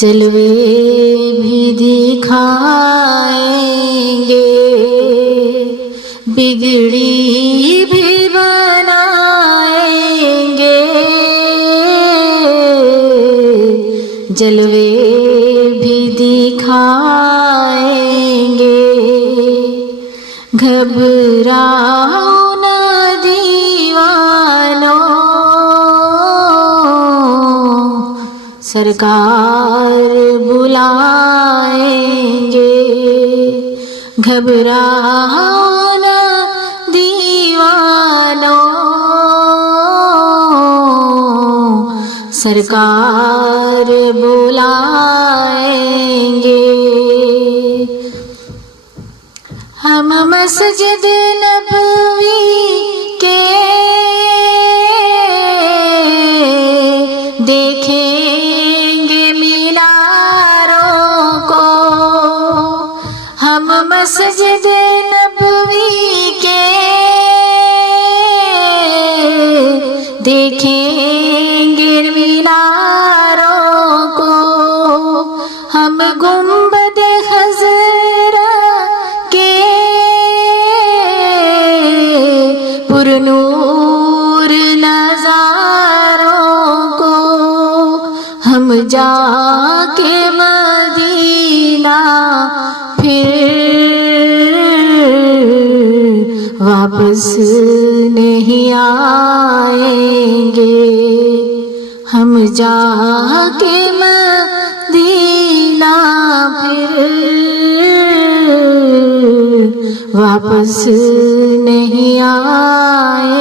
جلوے بھی دکھائیں گے، بگڑی بھی بنائیں گے، جلوے بھی دکھائیں گے۔ گھبراؤ نہ دیوانوں، سرکار بلائیں گے۔ گھبراؤ نہ دیوانوں، سرکار بلائیں گے۔ ہم مسجد نبوی کے دیکھیں گے میناروں کو، ہم مسجد نبوی کے دیکھیں گے میناروں کو، ہم گنبد خضرا کے پرنور نظاروں کو، ہم جا کے مدینہ پھر واپس نہیں آئیں گے، ہم جا کے مدینہ پھر واپس نہیں آئیں